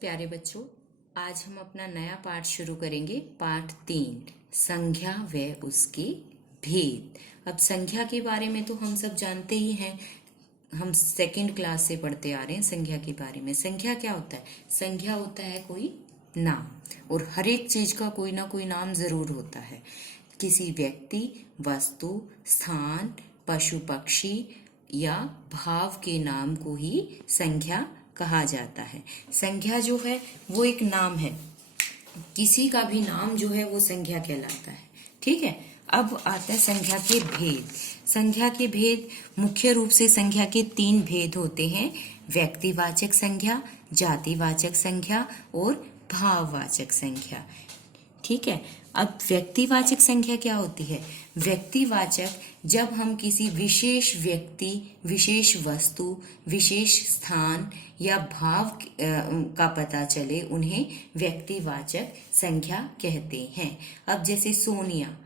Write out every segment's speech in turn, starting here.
प्यारे बच्चों, आज हम अपना नया पाठ शुरू करेंगे। पाठ 3, संख्या व उसके भेद। अब संख्या के बारे में तो हम सब जानते ही हैं, हम सेकंड क्लास से पढ़ते आ रहे हैं संख्या के बारे में। संख्या क्या होता है? संख्या होता है कोई नाम, और हर एक चीज का कोई ना कोई नाम जरूर होता है। किसी व्यक्ति, वस्तु, स्थान, पशु पक्षी या भाव के नाम को ही संख्या कहा जाता है। संख्या जो है वो एक नाम है, किसी का भी नाम जो है वो संख्या कहलाता है। ठीक है, अब आता है संख्या के भेद। संख्या के भेद मुख्य रूप से संख्या के 3 भेद होते हैं: व्यक्तिवाचक संख्या, जातिवाचक संख्या और भाववाचक संख्या। ठीक है, अब व्यक्तिवाचक संख्या क्या होती है? व्यक्तिवाचक जब हम किसी विशेष व्यक्ति, विशेष वस्तु, विशेष स्थान या भाव का पता चले, उन्हें व्यक्तिवाचक संख्या कहते हैं। अब जैसे सोनिया,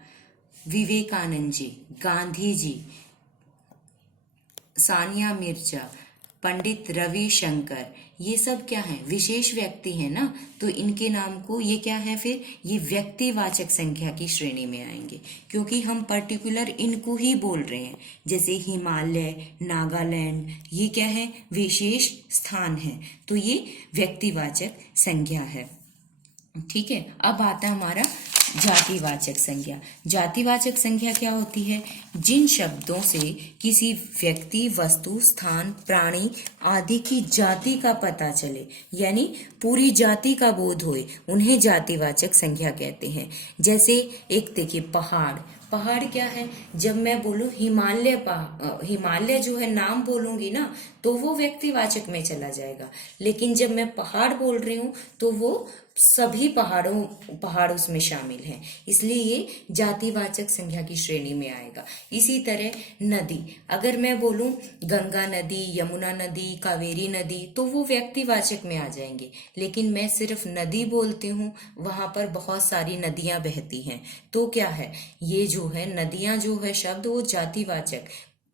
विवेकानंद जी, गांधी जी, सानिया मिर्जा, पंडित रविशंकर, ये सब क्या है? विशेष व्यक्ति है ना, तो इनके नाम को ये क्या है? फिर ये व्यक्तिवाचक संख्या की श्रेणी में आएंगे, क्योंकि हम पर्टिकुलर इनको ही बोल रहे हैं। जैसे हिमालय, नागालैंड, ये क्या है? विशेष स्थान है, तो ये व्यक्तिवाचक संख्या है। ठीक है, अब आता है हमारा जातिवाचक संख्या। जातिवाचक संख्या क्या होती है? जिन शब्दों से किसी व्यक्ति, वस्तु, स्थान, प्राणी आदि की जाति का पता चले, यानी पूरी जाति का बोध होए, उन्हें जातिवाचक संख्या कहते हैं। जैसे एक देखिए, पहाड़। पहाड़ क्या है? जब मैं बोलूं हिमालय, हिमालय जो है नाम बोलूंगी ना, तो वो व्यक्तिवाचक में चला जाएगा। लेकिन जब मैं पहाड़ बोल रही हूं तो वो सभी पहाड़ उसमें शामिल हैं, इसलिए ये जातिवाचक संख्या की श्रेणी में आएगा। इसी तरह नदी, अगर मैं बोलूं गंगा नदी, यमुना नदी, कावेरी नदी, तो वो व्यक्तिवाचक में आ जाएंगे। लेकिन मैं सिर्फ नदी बोलती हूँ, वहां पर बहुत सारी नदियां बहती हैं, तो क्या है? ये जो है नदियां जो है शब्द, वो जातिवाचक,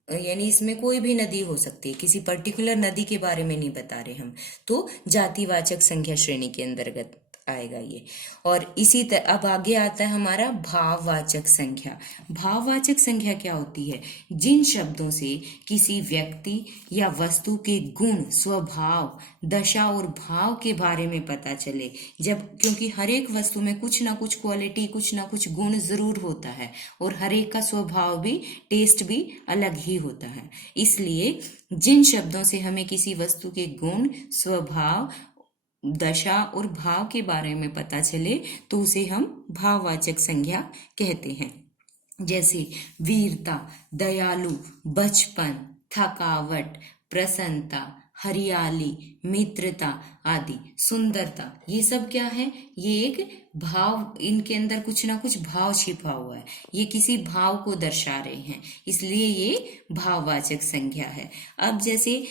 यानी इसमें कोई भी नदी हो सकती है, किसी पर्टिकुलर नदी के बारे में नहीं बता रहे हम, तो जातिवाचक संख्या श्रेणी के अंतर्गत आएगा ये। और इसी तरह अब आगे आता है हमारा भाववाचक संख्या। भाववाचक संख्या क्या होती है? जिन शब्दों से किसी व्यक्ति या वस्तु के गुण, स्वभाव, दशा और भाव के बारे में पता चले। जब, क्योंकि हर एक वस्तु में कुछ ना कुछ क्वालिटी, कुछ ना कुछ गुण जरूर होता है, और हर एक का स्वभाव भी, टेस्ट भी अलग ही होता है। इसलिए जिन शब्दों से हमें किसी वस्तु के गुण, स्वभाव, दशा और भाव के बारे में पता चले, तो उसे हम भाववाचक संज्ञा कहते हैं। जैसे वीरता, दयालु, बचपन, थकावट, प्रसन्नता, हरियाली, मित्रता आदि, सुंदरता, ये सब क्या है? ये एक भाव, इनके अंदर कुछ ना कुछ भाव छिपा हुआ है, ये किसी भाव को दर्शा रहे हैं, इसलिए ये भाववाचक संज्ञा है। अब जैसे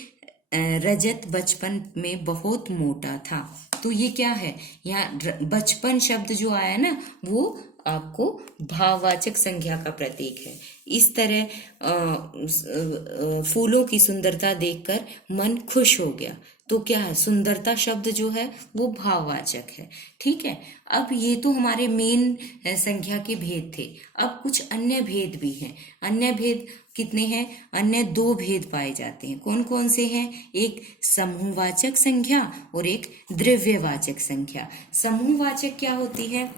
रजत बचपन में बहुत मोटा था, तो ये क्या है? यहाँ बचपन शब्द जो आया ना, वो आपको भाववाचक संज्ञा का प्रतीक है। इस तरह फूलों की सुंदरता देखकर मन खुश हो गया, तो क्या है? सुंदरता शब्द जो है वो भाववाचक है। ठीक है, अब ये तो हमारे मेन संख्या के भेद थे। अब कुछ अन्य भेद भी हैं। अन्य भेद कितने हैं? अन्य 2 भेद पाए जाते हैं। कौन कौन से हैं? एक समूहवाचक संख्या और एक द्रव्यवाचक संख्या। समूहवाचक क्या होती है?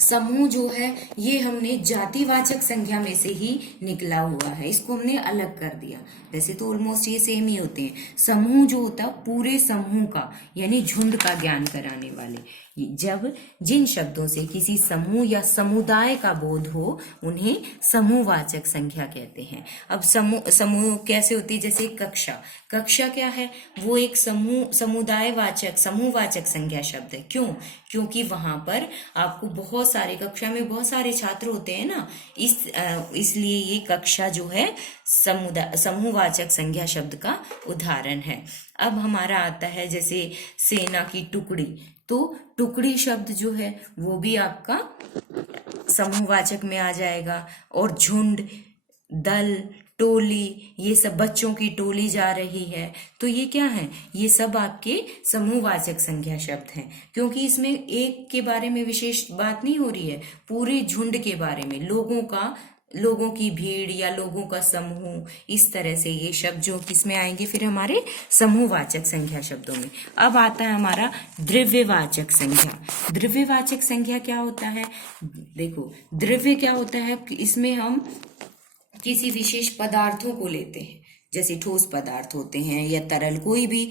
समूह जो है ये हमने जातिवाचक संख्या में से ही निकला हुआ है, इसको हमने अलग कर दिया। वैसे तो ऑलमोस्ट ये सेम ही होते हैं। समूह जो होता है पूरे समूह का, यानी झुंड का ज्ञान कराने वाले। जब जिन शब्दों से किसी समूह या समुदाय का बोध हो, उन्हें समूहवाचक संख्या कहते हैं। अब समूह कैसे होती है? जैसे कक्षा। कक्षा क्या है? वो एक समुदायवाचक, समूहवाचक संख्या शब्द है। क्यों? क्योंकि वहां पर आपको बहुत सारे, कक्षा में बहुत सारे छात्र होते हैं ना, इसलिए ये कक्षा जो है समूहवाचक संख्या शब्द का उदाहरण है। अब हमारा आता है जैसे सेना की टुकड़ी, तो टुकड़ी शब्द जो है वो भी आपका समूहवाचक में आ जाएगा। और झुंड, दल, टोली, ये सब बच्चों की टोली जा रही है, तो ये क्या है, ये सब आपके समूहवाचक संज्ञा शब्द हैं, क्योंकि इसमें एक के बारे में विशेष बात नहीं हो रही है, पूरे झुंड के बारे में, लोगों की भीड़ या लोगों का समूह, इस तरह से ये शब्द जो किसमें आएंगे फिर हमारे समूहवाचक संख्या शब्दों में। अब आता है हमारा द्रव्यवाचक संख्या। द्रव्यवाचक संख्या क्या होता है, देखो द्रव्य क्या होता है, इसमें हम किसी विशेष पदार्थों को लेते हैं, जैसे ठोस पदार्थ होते हैं या तरल, कोई भी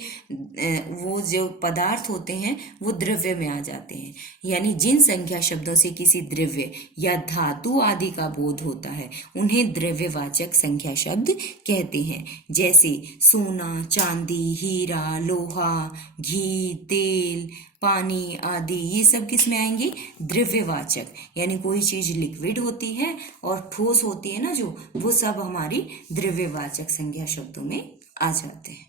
वो जो पदार्थ होते हैं वो द्रव्य में आ जाते हैं। यानी जिन संख्या शब्दों से किसी द्रव्य या धातु आदि का बोध होता है उन्हें द्रव्यवाचक संख्या शब्द कहते हैं। जैसे सोना, चांदी, हीरा, लोहा, घी, तेल, पानी आदि, ये सब किस में आएंगे, द्रव्यवाचक। यानी कोई चीज लिक्विड होती है और ठोस होती है ना जो, वो सब हमारी द्रव्यवाचक संज्ञा शब्दों में आ जाते हैं।